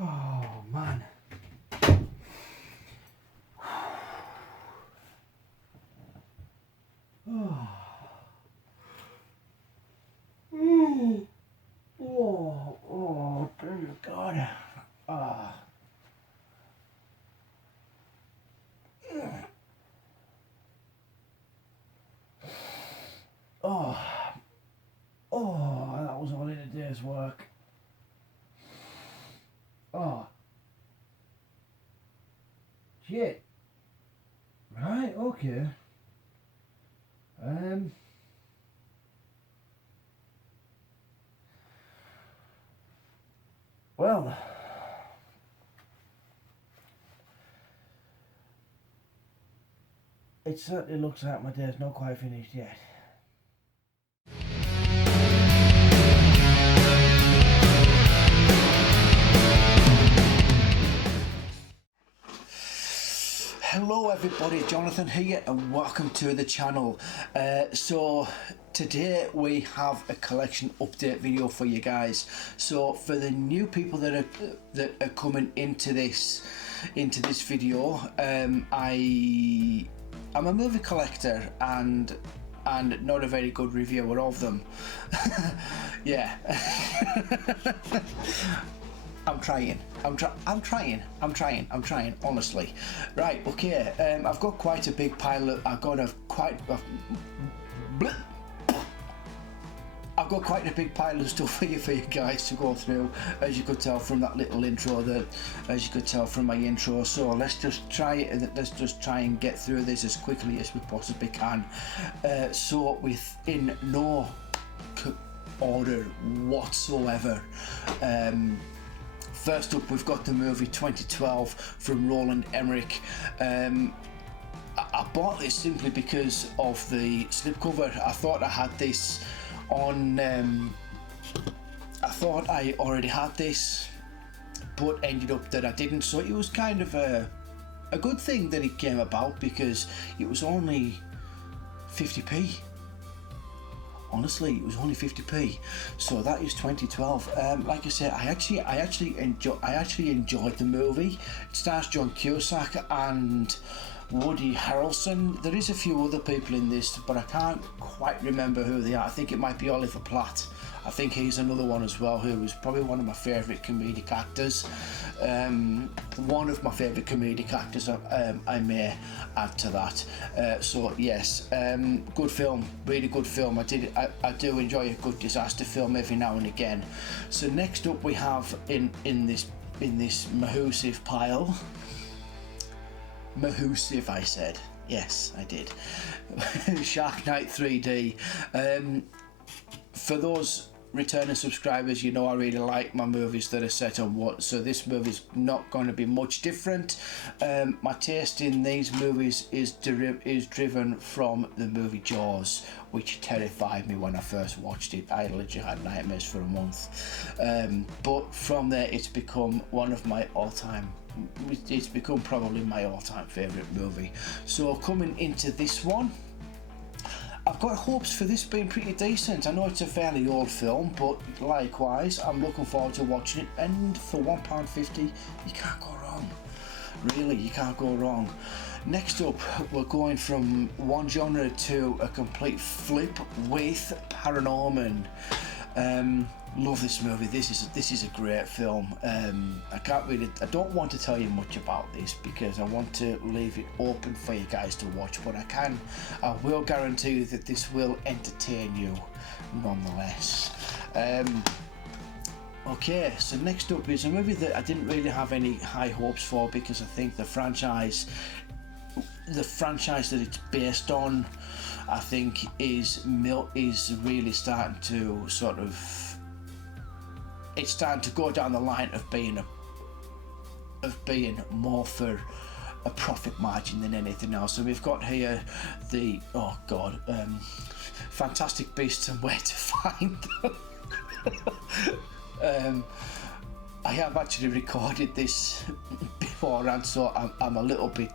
Oh man. Oh. Oh, dear God. Ah. Oh. Oh, that was all in a day's work. Oh. Shit. Right, okay. Well, it certainly looks like my day's not quite finished yet. Hello everybody, Jonathan here and welcome to the channel. So today we have a collection update video for you guys. So for the new people that are coming into this video, I'm a movie collector and not a very good reviewer of them. Yeah. I'm trying, honestly. Right, okay, I've got quite a big pile of, I've got quite a big pile of stuff here for you guys to go through, as you could tell from that little intro, as you could tell from my intro. So let's just try and get through this as quickly as we possibly can. So in no order whatsoever. First up, we've got the movie 2012 from Roland Emmerich. I bought this simply because of the slipcover. I thought I had this on. I thought I already had this, but ended up that I didn't. So it was kind of a good thing that it came about because it was only 50p. Honestly, it was only 50p, so that is 2012. Like I said, I actually enjoyed the movie. It stars John Cusack and Woody Harrelson. There is a few other people in this, but I can't quite remember who they are. I think it might be Oliver Platt. I think he's another one as well, who was probably one of my favourite comedic actors. One of my favourite comedic actors, I may add to that. So yes, good film, really good film. I do enjoy a good disaster film every now and again. So next up we have in this mahoosive pile. Mahoosive, I said. Yes, I did. Shark Night 3D. For those returning subscribers, you know I really like my movies that are set on what, so this movie's not going to be much different. My taste in these movies is driven from the movie Jaws, which terrified me when I first watched it. I literally had nightmares for a month. But from there it's become one of my all-time, it's become probably my all-time favourite movie. So coming into this one, I've got hopes for this being pretty decent. I know it's a fairly old film, but likewise, I'm looking forward to watching it. And for £1.50, you can't go wrong. Really, you can't go wrong. Next up, we're going from one genre to a complete flip with ParaNorman. Love this movie. This is a great film. I don't want to tell you much about this because I want to leave it open for you guys to watch, but I will guarantee you that this will entertain you nonetheless. Okay, so next up is a movie that I didn't really have any high hopes for because I think the franchise that it's based on, I think is really starting to sort of, it's starting to go down the line of being more for a profit margin than anything else. So we've got here the Fantastic Beasts and Where to Find Them. I have actually recorded this beforehand, so I'm a little bit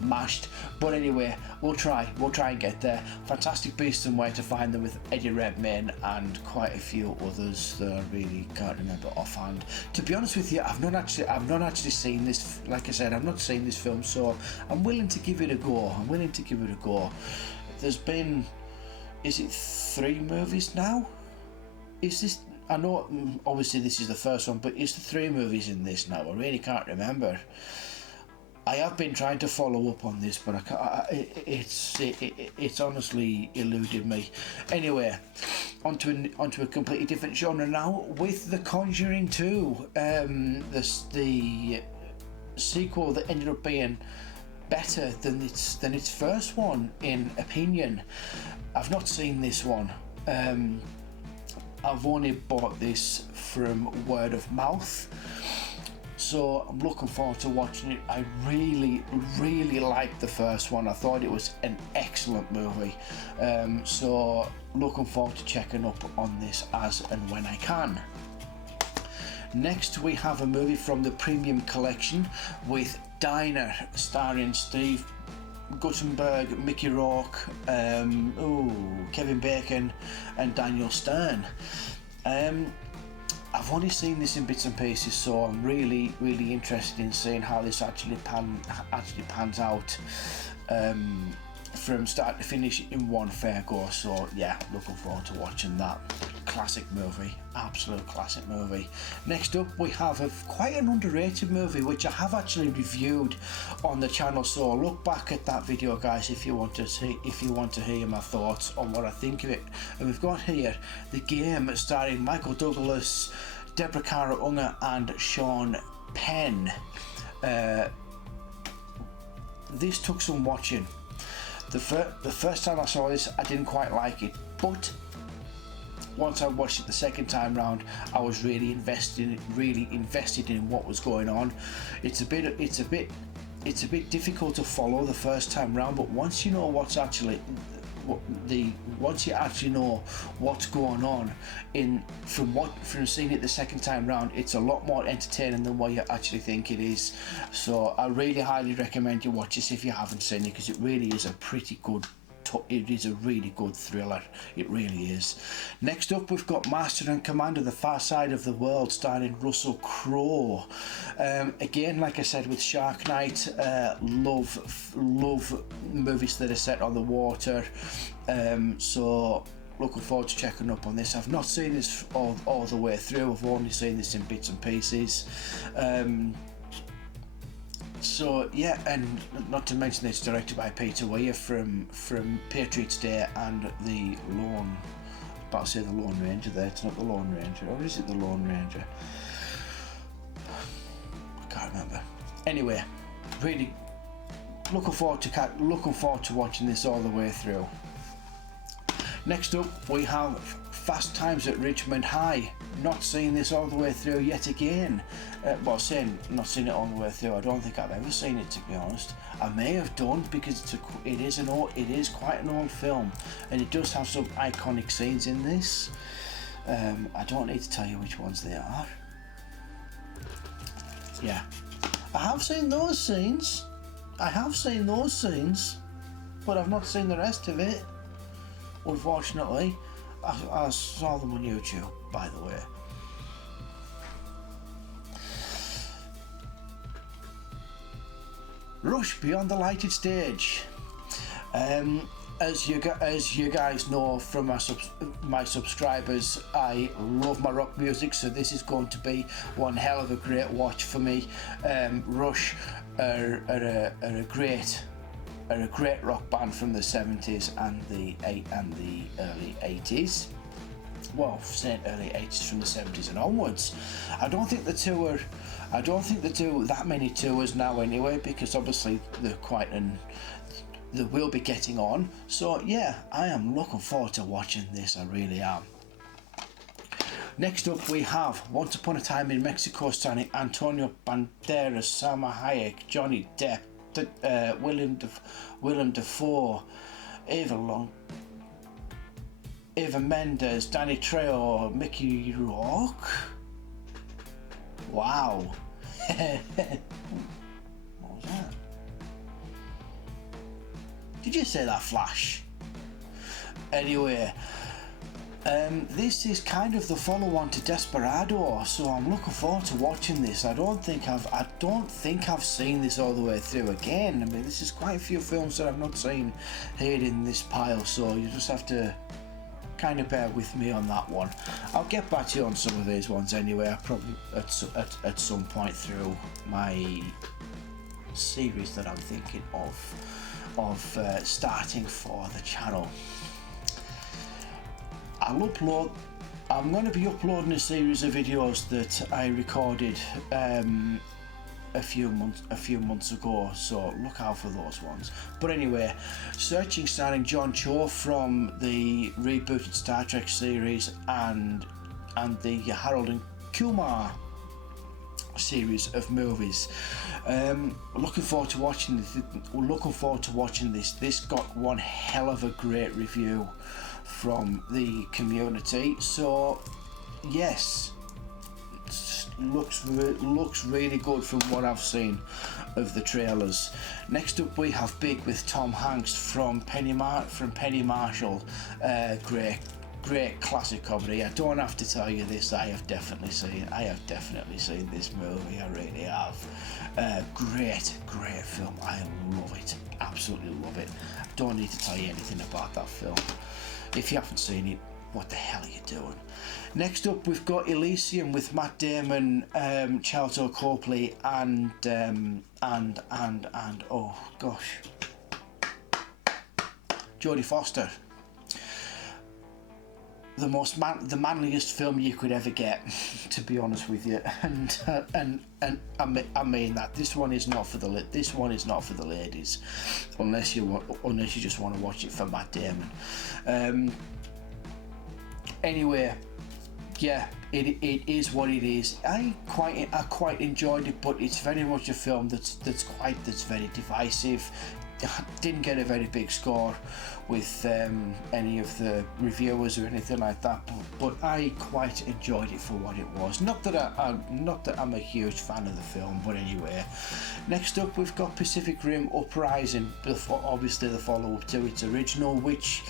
mashed. But anyway, we'll try and get there. Fantastic Beasts and Where to Find Them with Eddie Redmayne and quite a few others that I really can't remember offhand. To be honest with you, I've not actually seen this. Like I said, I've not seen this film, so I'm willing to give it a go. There's been, is it 3 movies now? Is this? I know, obviously this is the first one, but is there 3 movies in this now? I really can't remember. I have been trying to follow up on this, but it's honestly eluded me. Anyway, onto a completely different genre now with The Conjuring 2. The sequel that ended up being better than its first one, in opinion. I've not seen this one. I've only bought this from word of mouth, so I'm looking forward to watching it. I really liked the first one. I thought it was an excellent movie, so looking forward to checking up on this as and when I can. Next we have a movie from the premium collection with Dinah, starring Steve Guttenberg, Mickey Rourke, Kevin Bacon and Daniel Stern. I've only seen this in bits and pieces, so I'm really interested in seeing how this actually pans out from start to finish in one fair go. So yeah, looking forward to watching that. Classic movie, absolute classic movie. Next up we have quite an underrated movie which I have actually reviewed on the channel, so look back at that video, guys, if you want to hear my thoughts on what I think of it. And we've got here The Game, starring Michael Douglas, Deborah Kara Unger and Sean Penn. This took some watching. The first time I saw this, I didn't quite like it, but once I watched it the second time round, I was really invested in what was going on. It's a bit difficult to follow the first time round, but once you know once you actually know what's going on from seeing it the second time round, it's a lot more entertaining than what you actually think it is. So I really highly recommend you watch this if you haven't seen it, because it really is a really good thriller. It really is. Next up we've got Master and Commander: The Far Side of the World, starring Russell Crowe. Again, like I said with Shark Night, love movies that are set on the water, so looking forward to checking up on this. I've not seen this all the way through. I've only seen this in bits and pieces. So yeah, and not to mention it's directed by Peter Weir from Patriots Day and The Lone Ranger there. It's not The Lone Ranger, or is it The Lone Ranger? I can't remember. Anyway, really looking forward to watching this all the way through. Next up we have Fast Times at Ridgemont High. Not seen this all the way through yet again. Not seen it all the way through. I don't think I've ever seen it, to be honest. I may have done, because it is quite an old film, and it does have some iconic scenes in this. I don't need to tell you which ones they are. Yeah, I have seen those scenes, but I've not seen the rest of it, unfortunately. I saw them on YouTube, by the way. Rush: Beyond the Lighted Stage. As you guys know from my subscribers, I love my rock music, so this is going to be one hell of a great watch for me. Rush are a great rock band from the 70s and the early 80s. Well, saying early 80s, from the 70s and onwards. I don't think they do that many tours now anyway, because obviously they will be getting on. So yeah, I am looking forward to watching this. I really am. Next up we have Once Upon a Time in Mexico, starring Antonio Banderas, Salma Hayek, Johnny Depp, Willem Dafoe, Eva Mendes, Danny Trejo, Mickey Rourke. Wow. What was that? Did you say that, Flash? Anyway, this is kind of the follow-on to Desperado, so I'm looking forward to watching this. I don't think I've seen this all the way through again. I mean, this is quite a few films that I've not seen here in this pile, so you just have to kind of bear with me on that one. I'll get back to you on some of these ones anyway. I probably at some point through my series that I'm thinking of starting for the channel. I'm going to be uploading a series of videos that I recorded a few months ago, so look out for those ones. But anyway, Searching, starring John Cho from the rebooted Star Trek series and the Harold and Kumar series of movies. Looking forward to watching this. This got one hell of a great review from the community, so yes, looks really good from what I've seen of the trailers. Next up we have Big with Tom Hanks from Penny Marshall. Great classic comedy. I don't have to tell you this. I have definitely seen this movie. I really have. Great film. I love it. Absolutely love it. Don't need to tell you anything about that film. If you haven't seen it, what the hell are you doing? Next up, we've got Elysium with Matt Damon, Charlton Copley, and oh gosh, Jodie Foster. The manliest film you could ever get, to be honest with you, and I mean that. This one is not for the ladies, unless you just want to watch it for Matt Damon. Anyway, yeah, it is what it is. I quite enjoyed it, but it's very much a film that's very divisive. Didn't get a very big score with any of the reviewers or anything like that, but I quite enjoyed it for what it was. Not that I'm a huge fan of the film, but anyway. Next up, we've got Pacific Rim Uprising, obviously the follow-up to its original, which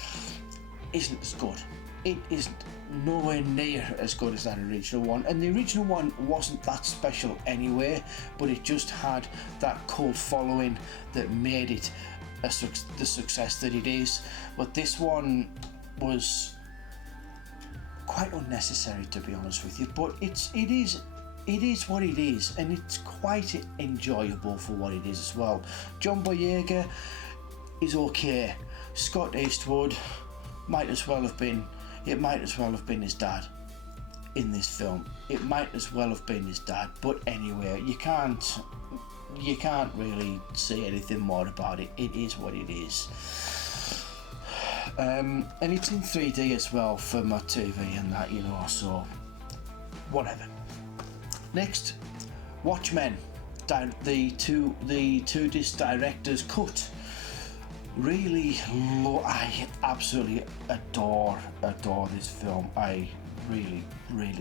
isn't as good. It isn't nowhere near as good as that original one, and the original one wasn't that special anyway, but it just had that cult following that made it the success that it is. But this one was quite unnecessary, to be honest with you, but it is what it is, and it's quite enjoyable for what it is as well. John Boyega is okay. Scott Eastwood might as well have been his dad in this film. It might as well have been his dad, but anyway, you can't really say anything more about it. It is what it is. And it's in 3D as well for my TV and that, you know, so whatever. Next, Watchmen, the two-disc director's cut. I absolutely adore this film. I really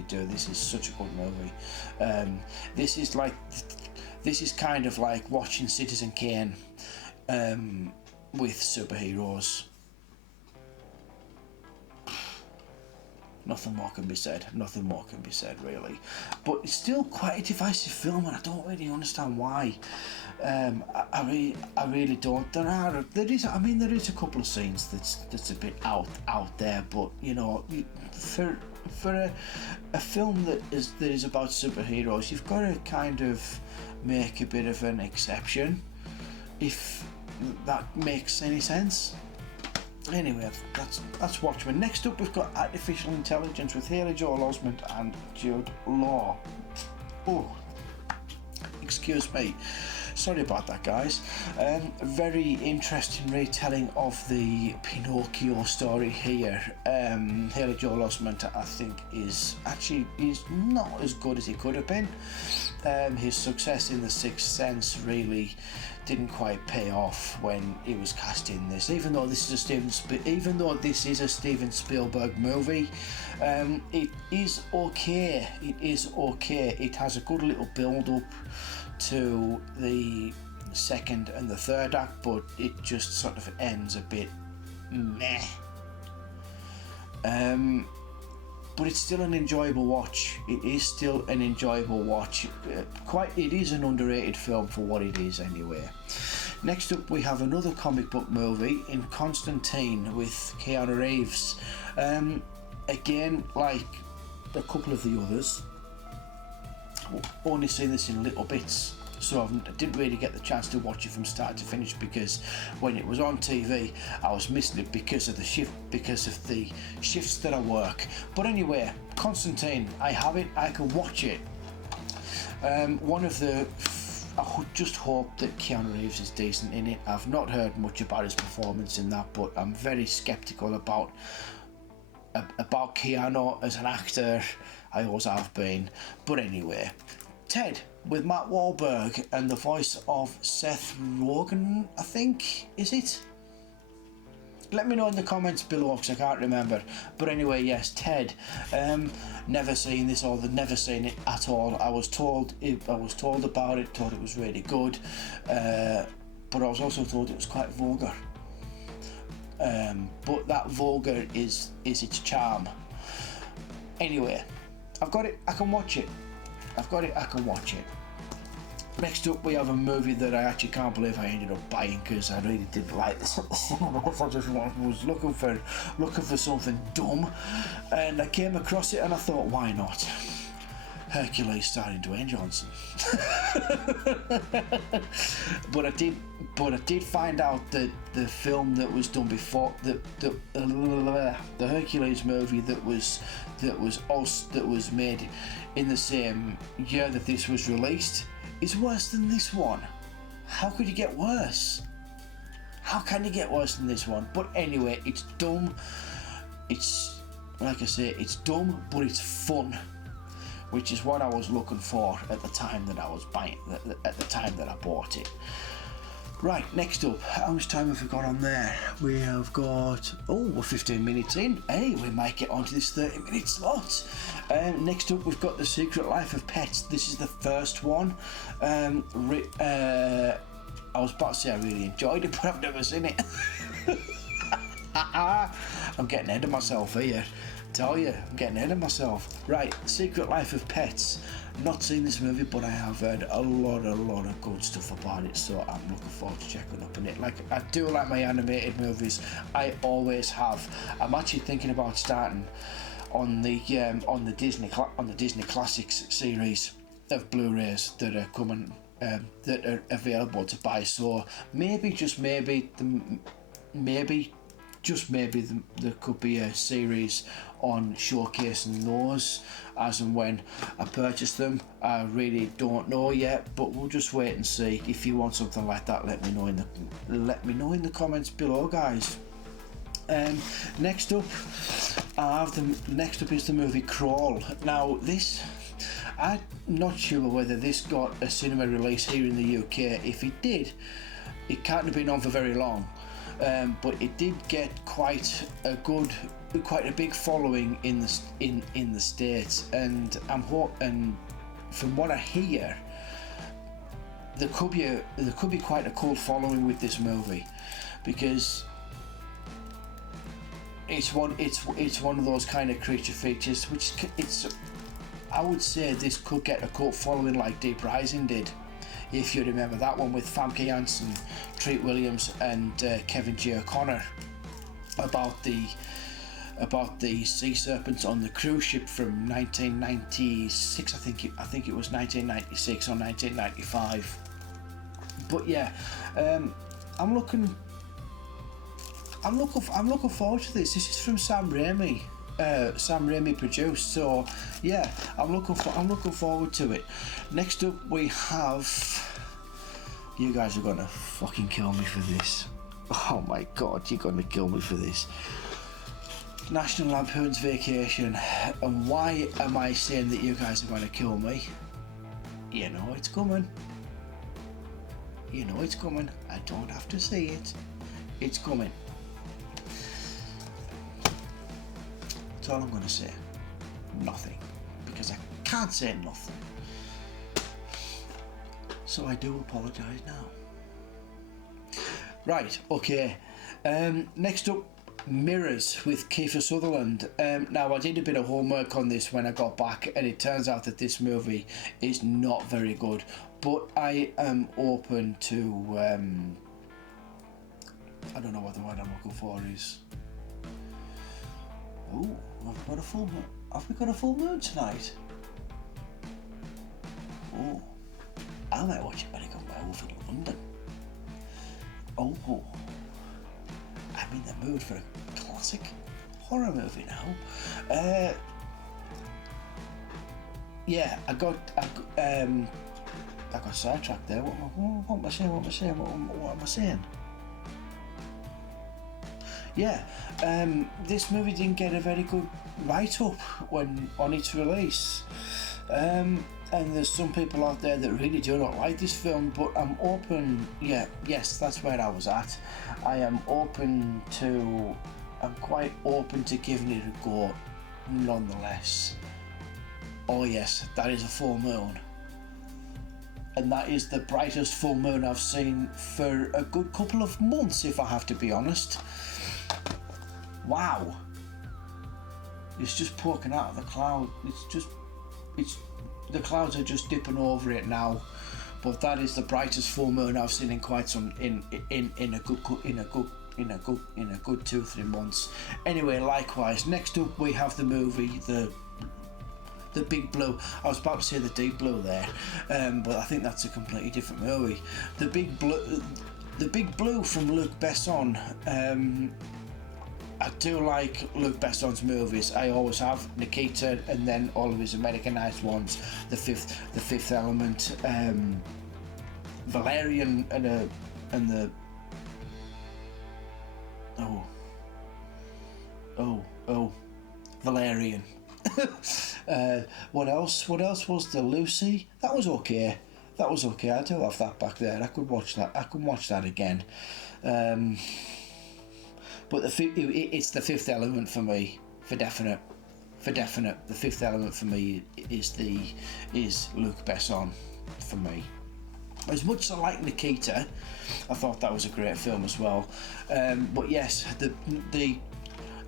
do. This is such a good movie. This is kind of like watching Citizen Kane with superheroes. Nothing more can be said, really. But it's still quite a divisive film, and I don't really understand why. I really don't. There is a couple of scenes that's a bit out there, but you know, for a film that is about superheroes, you've got to kind of make a bit of an exception, if that makes any sense. Anyway, that's Watchmen. Next up, we've got Artificial Intelligence with Haley Joel Osment and Jude Law. Oh, excuse me. Sorry about that, guys. Very interesting retelling of the Pinocchio story here. Haley Joel Osment, I think, is not as good as he could have been. His success in The Sixth Sense really didn't quite pay off when he was cast in this. Even though this is a Steven Spielberg movie, it is okay. It is okay. It has a good little build-up to the second and the third act, but it just sort of ends a bit meh. But it's still an enjoyable watch. It is still an enjoyable watch. It is an underrated film for what it is anyway. Next up we have another comic book movie in Constantine with Keanu Reeves. Again, like a couple of the others, only seen this in little bits, so I didn't really get the chance to watch it from start to finish, because when it was on TV I was missing it because of the shifts that I work. But anyway, Constantine, I have it, I can watch it. I just hope that Keanu Reeves is decent in it. I've not heard much about his performance in that, but I'm very skeptical about Keanu as an actor. I always have been. But anyway, Ted with Matt Wahlberg and the voice of Seth Rogen, I think, is it? Let me know in the comments below, because I can't remember. But anyway, yes, Ted. Never seen this, or never seen it at all. I was told about it, thought it was really good, but I was also told it was quite vulgar. But that vulgar is its charm. Anyway, I've got it, I can watch it. I've got it, I can watch it. Next up we have a movie that I actually can't believe I ended up buying, because I really didn't like this at the cinema. I just was looking for something dumb, and I came across it and I thought, why not? Hercules starring Dwayne Johnson. But I did find out that the film that was done before the Hercules movie that was made in the same year that this was released is worse than this one. How could you get worse? How can you get worse than this one? But anyway, it's dumb. It's, like I say, it's dumb, but it's fun, which is what I was looking for at the time that I was buying, at the time that I bought it. Right, next up, how much time have we got on there? We have got, we're 15 minutes in. Hey, we might get onto this 30-minute slot. Next up, we've got The Secret Life of Pets. This is the first one. I was about to say I really enjoyed it, but I've never seen it. I'm getting ahead of myself here. Tell you, I'm getting ahead of myself. Right, Secret Life of Pets. Not seen this movie, but I have heard a lot of good stuff about it, so I'm looking forward to checking up on it. Like, I do like my animated movies. I always have. I'm actually thinking about starting on the Disney Classics series of Blu-rays that are coming, that are available to buy. So maybe, just maybe, there could be a series on showcasing those as and when I purchase them. I really don't know yet, but we'll just wait and see. If you want something like that, let me know in the comments below, guys. Next up is the movie Crawl. Now this, I'm not sure whether this got a cinema release here in the UK. If it did, it can't have been on for very long. But it did get quite a big following in the States, and from what I hear, there could be quite a cool following with this movie, because it's one of those kind of creature features which I would say this could get a cult following like Deep Rising did. If you remember that one with Famke Janssen, Treat Williams and Kevin J. O'Connor, about the sea serpents on the cruise ship from 1996, I think it was 1996 or 1995. But yeah, I'm looking forward to this. This is from Sam Raimi. Sam Raimi produced, so yeah, I'm looking forward to it. Next up we have You guys are gonna fucking kill me for this. Oh my god, you're gonna kill me for this. National Lampoon's Vacation. And why am I saying that you guys are gonna kill me? You know it's coming. You know it's coming. I don't have to say it. It's coming. That's all I'm gonna say. Nothing. Because I can't say nothing. So I do apologise now. Right, okay. Next up, Mirrors with Kiefer Sutherland. Now, I did a bit of homework on this when I got back, and it turns out that this movie is not very good. But I am open to... I don't know what the word I'm looking for is. Oh, have we got a full moon? Have we got a full moon tonight? Oh. I might watch American Werewolf in London. Oh, I'm in the mood for a classic horror movie now. Yeah, I got sidetracked there. What am I saying? Yeah, this movie didn't get a very good write-up when on its release. And there's some people out there that really do not like this film, but I'm open. Yes, that's where I was at. I'm quite open to giving it a go nonetheless. Oh yes, that is a full moon, and that is the brightest full moon I've seen for a good couple of months, if I have to be honest. Wow, it's just poking out of the cloud. The clouds are just dipping over it now, but that is the brightest full moon I've seen in quite some in a good 2-3 months. Anyway, likewise, next up we have the movie the Big Blue. I was about to say the Deep Blue there, but I think that's a completely different movie. The Big Blue from Luc Besson. I do like Luc Besson's movies. I always have. Nikita, and then all of his Americanized ones. The Fifth Element, Valerian, and the Valerian. What else? What else was the Lucy? That was okay. I do have that back there. I could watch that again. But it's the Fifth Element for me, for definite. The Fifth Element for me is Luc Besson for me. As much as I like Nikita, I thought that was a great film as well. But yes, the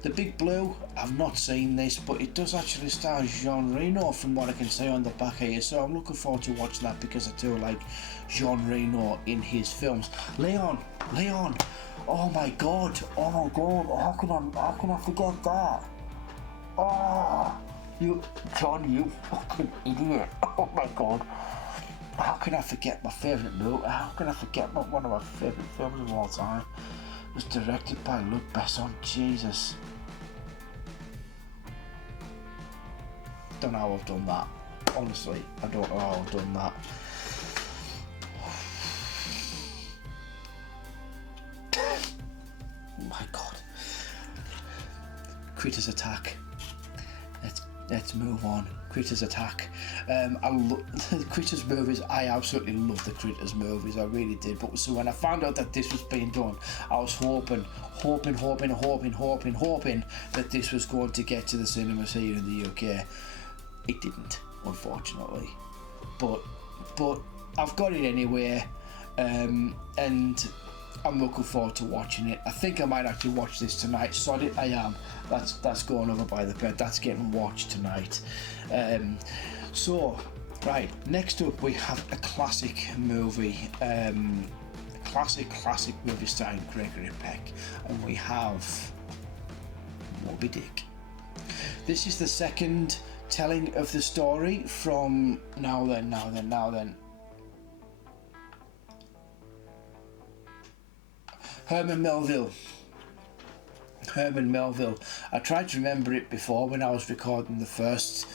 Big Blue, I've not seen this, but it does actually star Jean Reno from what I can see on the back here, so I'm looking forward to watching that because I do like Jean Reno in his films. Leon, oh my god, how can I forget that? Oh, John, you fucking idiot, oh my god. How can I forget my favourite movie? How can I forget one of my favourite films of all time? It was directed by Luc Besson, Jesus. Don't know how I've done that. Honestly, I don't know how I've done that. Oh my god. Critters Attack. Let's move on. Critters Attack. I love the Critters movies. I absolutely love the Critters movies. I really did. But so when I found out that this was being done, I was hoping that this was going to get to the cinemas here in the UK. It didn't, unfortunately. But I've got it anyway, and I'm looking forward to watching it. I think I might actually watch this tonight. Sorry, I am. That's going over by the bed. That's getting watched tonight. So, right, next up we have a classic movie. Classic movie starring Gregory Peck. And we have Moby Dick. This is the second telling of the story from Now Then. Herman Melville. I tried to remember it before when I was recording the first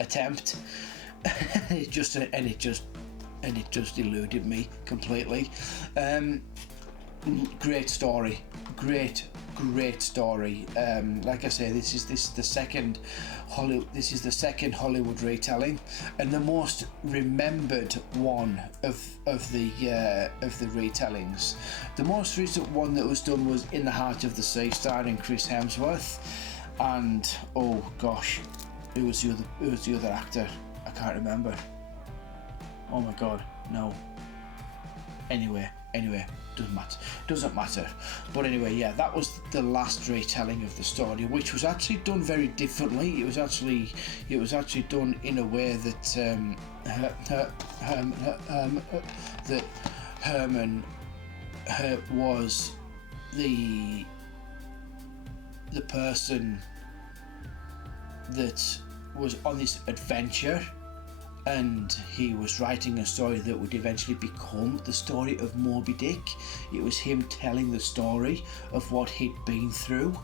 attempt, it just eluded me completely. Great story, great story. Like I say, this is the second Hollywood retelling, and the most remembered one of the retellings. The most recent one that was done was In the Heart of the Sea, starring Chris Hemsworth, and oh gosh, who was the other actor? I can't remember. Oh my god, no. Anyway, doesn't matter. But anyway, yeah, that was the last retelling of the story, which was actually done very differently. It was actually done in a way that that Herman was the person that was on this adventure, and he was writing a story that would eventually become the story of Moby Dick. It was him telling the story of what he'd been through,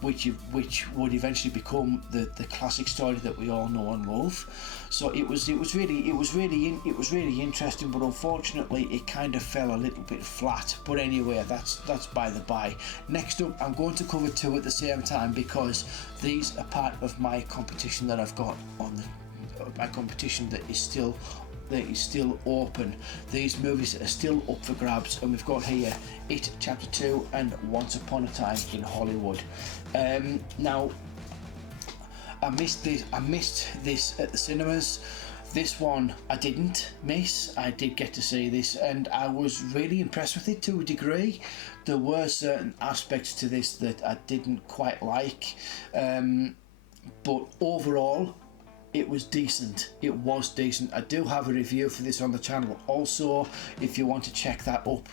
which would eventually become the classic story that we all know and love. So it was really interesting, but unfortunately it kind of fell a little bit flat. But anyway, that's by the by. Next up, I'm going to cover two at the same time, because these are part of my competition that I've got on my competition that is still open. These movies are still up for grabs, and we've got here It Chapter 2 and Once Upon a Time in Hollywood. Now, I missed this at the cinemas. This one I didn't miss. I did get to see this, and I was really impressed with it to a degree. There were certain aspects to this that I didn't quite like, but overall it was decent. It was decent. I do have a review for this on the channel also, if you want to check that up.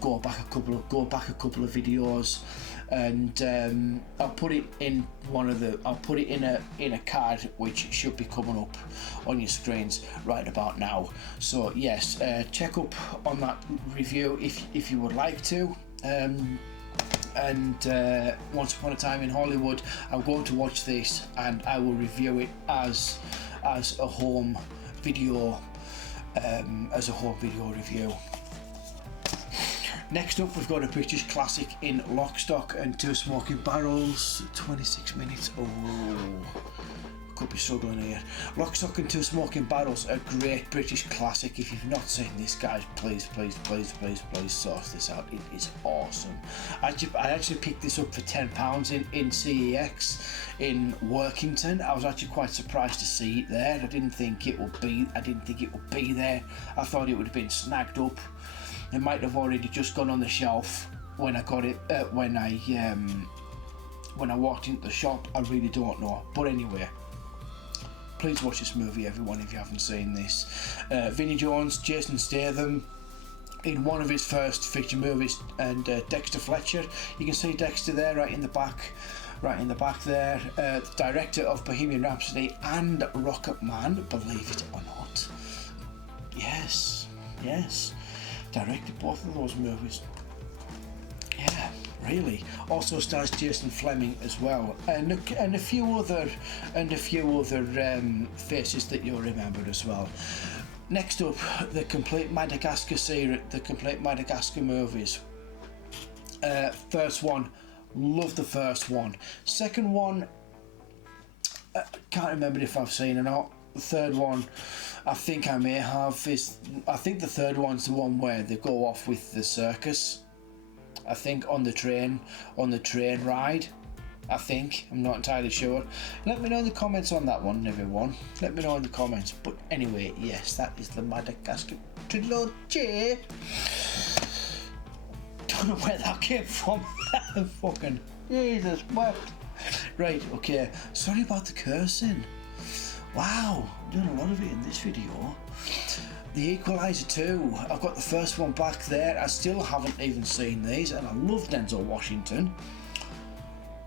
Go back a couple of videos, and I'll put it in in a card which should be coming up on your screens right about now. So yes, check up on that review if you would like to. And Once Upon a Time in Hollywood, I'm going to watch this and I will review it as a home video review. Next up, we've got a British classic in Lock, Stock and Two Smoking Barrels. 26 minutes. Oh, could be struggling here. Lock, Stock and Two Smoking Barrels, a great British classic. If you've not seen this, guys, please source this out. It is awesome. I actually picked this up for £10 in CEX in Workington. I was actually quite surprised to see it there. I didn't think it would be there. I thought it would have been snagged up. It might have already just gone on the shelf when I got it. When I walked into the shop, I really don't know. But anyway, please watch this movie, everyone, if you haven't seen this. Vinnie Jones, Jason Statham in one of his first feature movies, and Dexter Fletcher. You can see Dexter there, right in the back there. Director of Bohemian Rhapsody and Rocket Man, believe it or not. Yes. Directed both of those movies. Yeah, really. Also stars Jason Fleming as well, and a few other faces that you'll remember as well. Next up, the Complete Madagascar series, the Complete Madagascar movies. First one, love the first one. Second one, can't remember if I've seen or not. The third one, I think I may have. I think the third one's the one where they go off with the circus. I think on the train ride. I think, I'm not entirely sure. Let me know in the comments on that one, everyone. Let me know in the comments. But anyway, yes, that is the Madagascar trilogy. Don't know where that came from. Fucking Jesus wept. Right, okay. Sorry about the cursing. Wow, I'm doing a lot of it in this video. The Equalizer 2, I've got the first one back there. I still haven't even seen these, and I love Denzel Washington.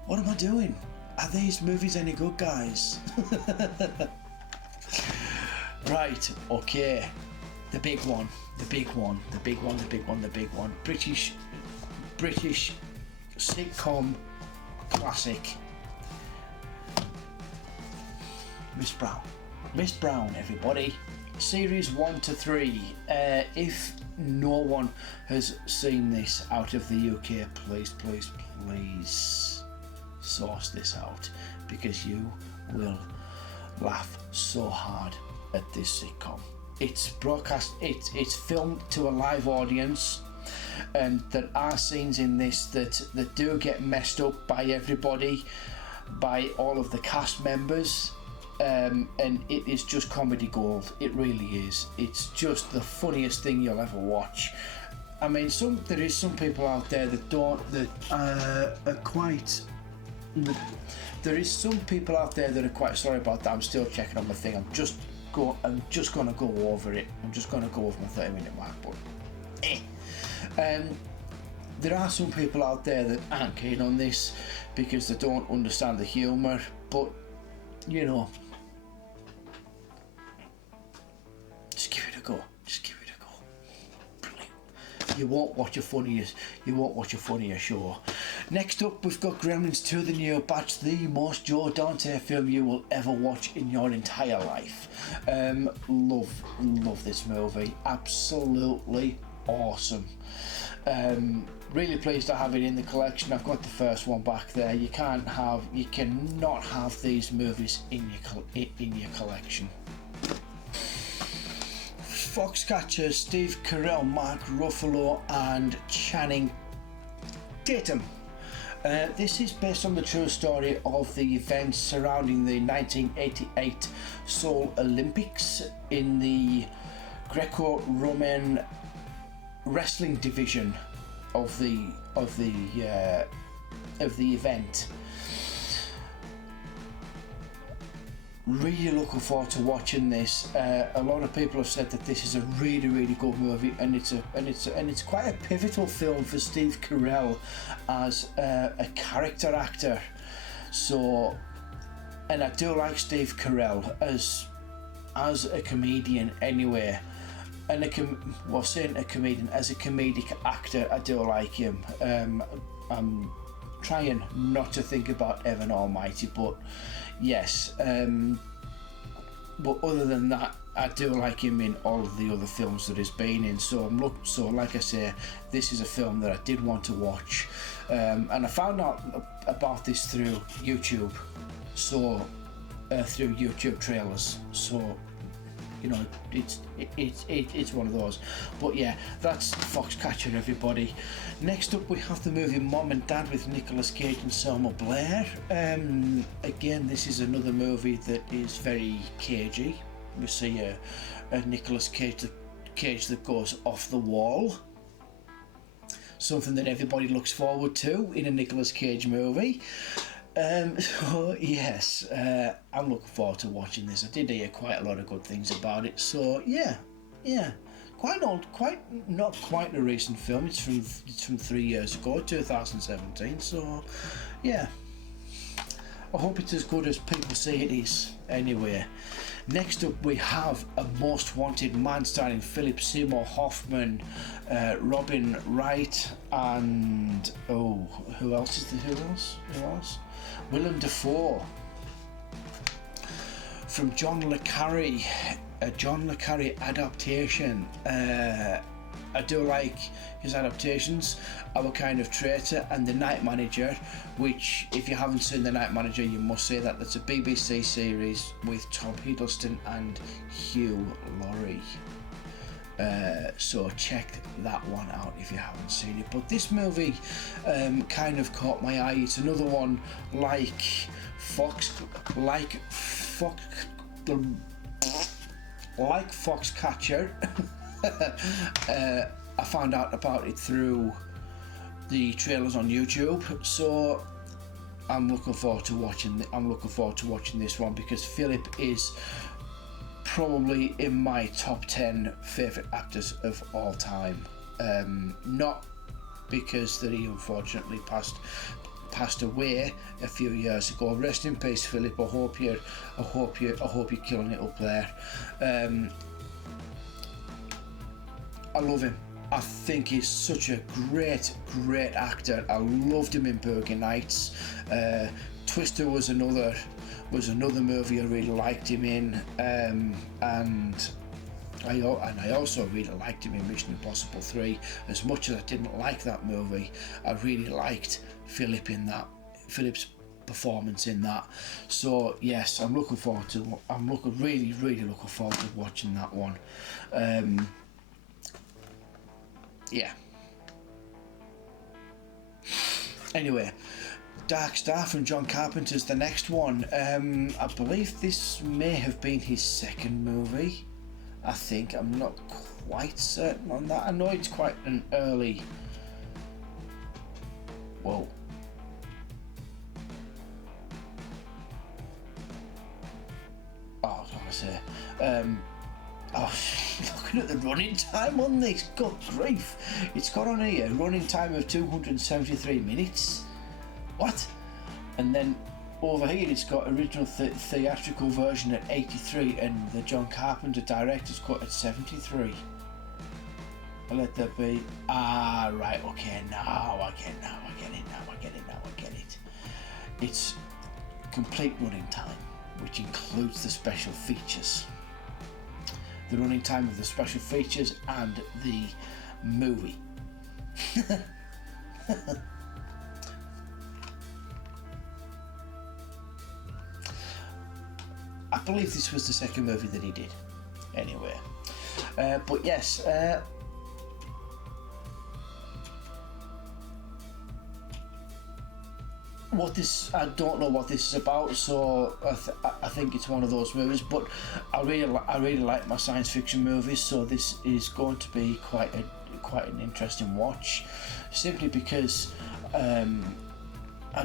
What am I doing? Are these movies any good, guys? Right, okay. The big one. British sitcom classic. Miss Brown. Miss Brown, everybody. Series 1 to 3. If no one has seen this out of the UK, please, please, please source this out, because you will laugh so hard at this sitcom. It's broadcast, it's filmed to a live audience, and there are scenes in this that do get messed up by everybody, by all of the cast members, and it is just comedy gold. It really is. It's just the funniest thing you'll ever watch. I mean, there is some people out there that are quite. There is some people out there that are quite sorry about that. I'm still checking on my thing. I'm just gonna go over it. I'm just gonna go over my 30-minute mark, but there are some people out there that aren't keen on this because they don't understand the humour, but you know, just give it a go. Just give it a go. Brilliant. You won't watch a funnier show. Next up, we've got Gremlins 2: The New Batch, the most Joe Dante film you will ever watch in your entire life. Love this movie. Absolutely awesome. Really pleased to have it in the collection. I've got the first one back there. You cannot have these movies in your collection. Foxcatcher, Steve Carell, Mark Ruffalo and Channing Tatum. This is based on the true story of the events surrounding the 1988 Seoul Olympics in the Greco-Roman wrestling division of the event. Really looking forward to watching this. A lot of people have said that this is a really good movie, and it's quite a pivotal film for Steve Carell as a character actor. So, and I do like Steve Carell as a comedian anyway. And saying a comedian, as a comedic actor, I do like him. I'm trying not to think about Evan Almighty, but yes. But other than that, I do like him in all of the other films that he's been in. So like I say, this is a film that I did want to watch, and I found out about this through YouTube. So through YouTube trailers. So, you know, it's one of those. But yeah, that's Foxcatcher, everybody. Next up, we have the movie Mom and Dad with Nicolas Cage and Selma Blair. Again, this is another movie that is very cagey. We see a Nicolas Cage that goes off the wall. Something that everybody looks forward to in a Nicolas Cage movie. So yes, I'm looking forward to watching this. I did hear quite a lot of good things about it. So yeah, not quite a recent film. It's from 3 years ago, 2017. So yeah, I hope it's as good as people say it is. Anyway, next up we have A Most Wanted Man starring Philip Seymour Hoffman, Robin Wright, and who else? Willem Dafoe. From John le Carré, a John le Carré adaptation. I do like his adaptations. Our Kind of Traitor and The Night Manager, which, if you haven't seen The Night Manager, you must say that that's a BBC series with Tom Hiddleston and Hugh Laurie. So check that one out if you haven't seen it. But this movie kind of caught my eye. It's another one like Foxcatcher. I found out about it through the trailers on YouTube, so I'm looking forward to watching this one, because Philip is probably in my top 10 favourite actors of all time. Not because that he unfortunately passed away a few years ago. Rest in peace, Philip. I hope you're killing it up there. I love him. I think he's such a great actor. I loved him in Boogie Nights. Twister was another was another movie I really liked him in, and I also really liked him in Mission Impossible 3. As much as I didn't like that movie, I really liked Philip's performance in that. So yes, I'm really looking forward to watching that one. Yeah. Anyway, Dark Star from John Carpenter's the next one. I believe this may have been his second movie. I think, I'm not quite certain on that. I know it's quite an early. Whoa. Oh, I was gonna say. Looking at the running time on this, good grief. It's got on here, running time of 273 minutes. What? And then over here it's got original theatrical version at 83 and the John Carpenter director's cut at 73. I'll let that be. Right, okay, now I get it. It's complete running time, which includes the special features. The running time of the special features and the movie. I believe this was the second movie that he did. Anyway, but yes, I don't know what this is about, so I think it's one of those movies. But I really like my science fiction movies, so this is going to be quite an interesting watch, simply because I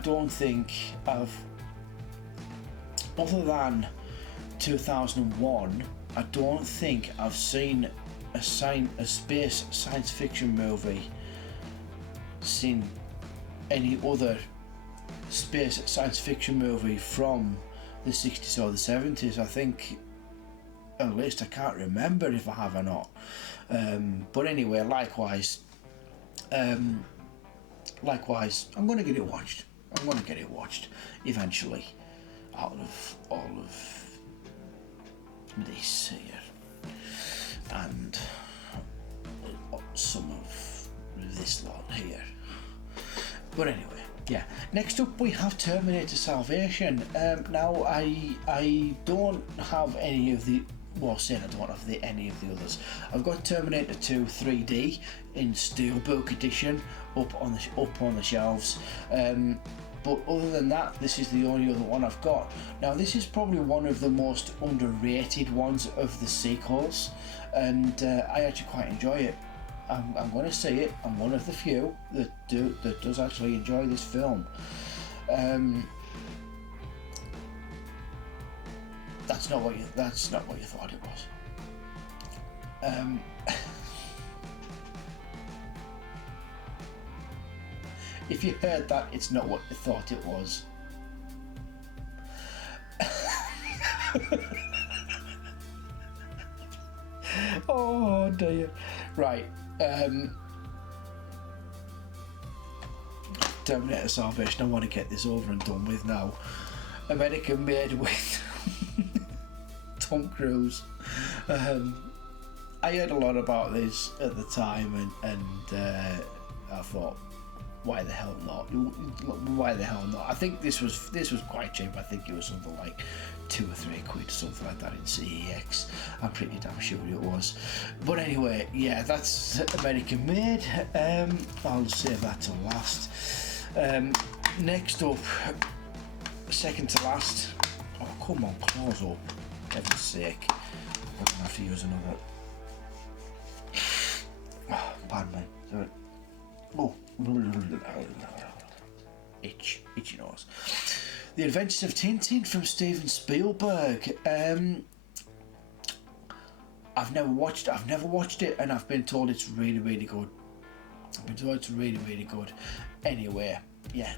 don't think I've, other than 2001, I don't think I've seen a space science fiction movie seen any other space science fiction movie from the 60s or the 70s. I think, at least I can't remember if I have or not. But anyway, likewise, I'm going to get it watched. Eventually, out of all of this here and some of this lot here. But anyway, yeah. Next up we have Terminator Salvation. Now I don't have any of the, well, saying I don't have any of the others. I've got Terminator 2 3D in Steelbook edition up on the shelves. But other than that, this is the only other one I've got. Now this is probably one of the most underrated ones of the sequels, and I actually quite enjoy it. I'm going to say it, I'm one of the few that does actually enjoy this film. That's not what you thought it was. If you heard that, it's not what you thought it was. Oh dear. Right. Terminator Salvation, I want to get this over and done with now. American made with Tom Cruise. I heard a lot about this at the time, and I thought, why the hell not? I think this was quite cheap. I think it was something like £2 or £3, something like that in CEX. I'm pretty damn sure it was. But anyway, yeah, that's American made. I'll save that to last. Next up, second to last. Oh, come on, close up. Heaven's sake. I'm gonna have to use another. Oh, pardon me. Sorry. Oh. Itchy nose. The Adventures of Tintin from Steven Spielberg. I've never watched it, and I've been told it's really good. Anyway, yeah.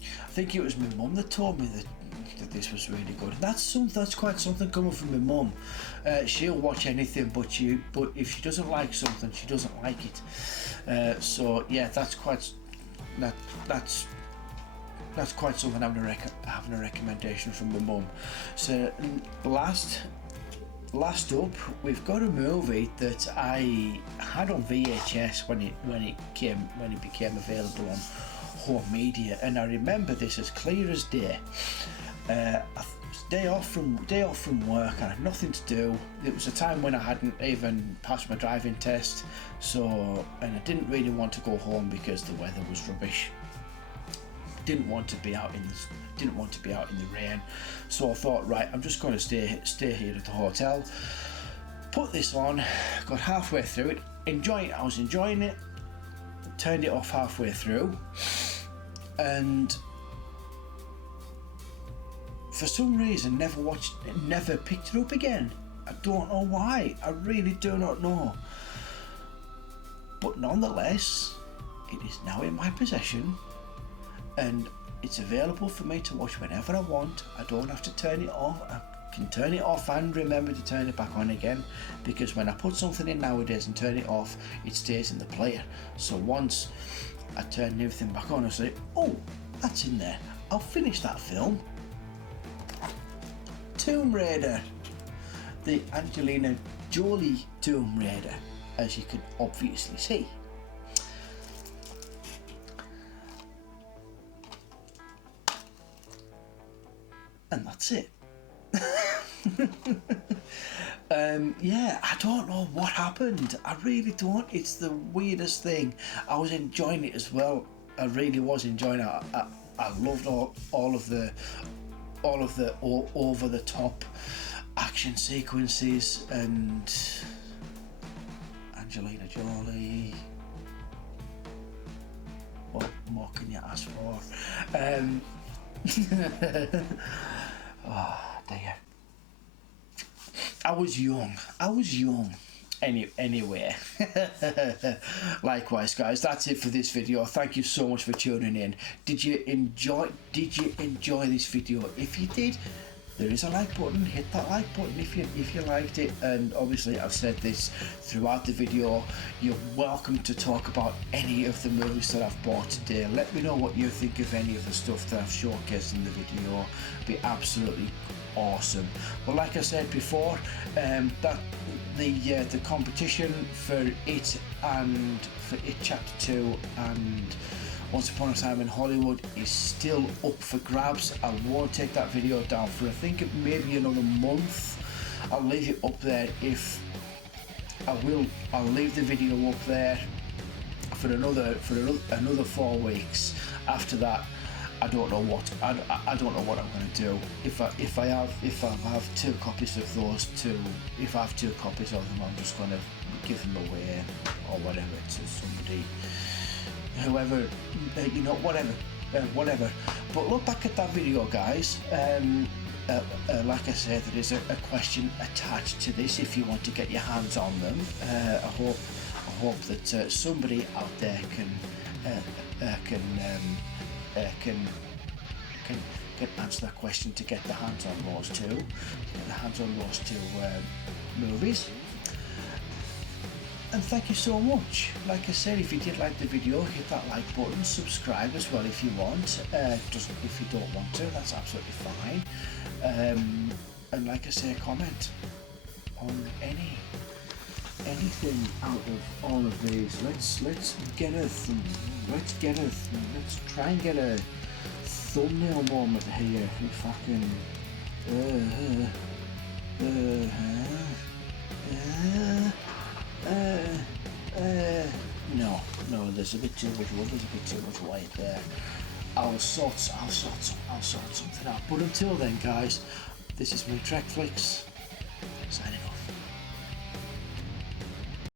I think it was my mum that told me that this was really good. That's quite something coming from my mum. She'll watch anything, but if she doesn't like something, she doesn't like it. So yeah, that's that's quite something. Having a recommendation from my mum. So last up, we've got a movie that I had on VHS when it became available on home media, and I remember this as clear as day. Day off from work, I had nothing to do. It was a time when I hadn't even passed my driving test, and I didn't really want to go home because the weather was rubbish. Didn't want to be out in the rain, so I thought, right, I'm just going to stay here at the hotel. Put this on, got halfway through it, I was enjoying it. Turned it off halfway through, and for some reason never picked it up again. I don't know why. I really do not know. But nonetheless, it is now in my possession, and it's available for me to watch whenever I want. I don't have to turn it off. I can turn it off and remember to turn it back on again, because when I put something in nowadays and turn it off, it stays in the player. So once I turn everything back on, I say, oh, that's in there. I'll finish that film. Tomb Raider, the Angelina Jolie Tomb Raider, as you can obviously see. And that's it. Yeah, I don't know what happened. I really don't. It's the weirdest thing. I was enjoying it as well. I really was enjoying it. I loved all of the over the top action sequences, and Angelina Jolie. What more can you ask for? Oh dear. I was young. Anyway, likewise, guys, that's it for this video. Thank you so much for tuning in. Did you enjoy this video? If you did, there is a like button. Hit that like button if you liked it. And obviously, I've said this throughout the video, you're welcome to talk about any of the movies that I've bought today. Let me know what you think of any of the stuff that I've showcased in the video. It'd be absolutely awesome. But like I said before, that the competition for it Chapter 2 and Once Upon a Time in Hollywood is still up for grabs. I won't take that video down for, I think, maybe another month. I'll leave it up there. I'll leave the video up there for another 4 weeks. After that, I don't know what I'm going to do. If I have 2 copies of those two, if I have 2 copies of them, I'm just going to give them away or whatever to somebody, whoever, whatever. But look back at that video, guys. Like I said, there is a question attached to this if you want to get your hands on them. I hope that somebody out there can answer that question to get the hands on those two, movies. And thank you so much. Like I said, if you did like the video, hit that like button, subscribe as well if you want. Just if you don't want to, that's absolutely fine. And like I say, comment on anything out of all of these. Let's try and get a thumbnail moment here. If I can. No, there's a bit too much white there. I'll sort something out. But until then, guys, this is me, TREKFLIX, signing off.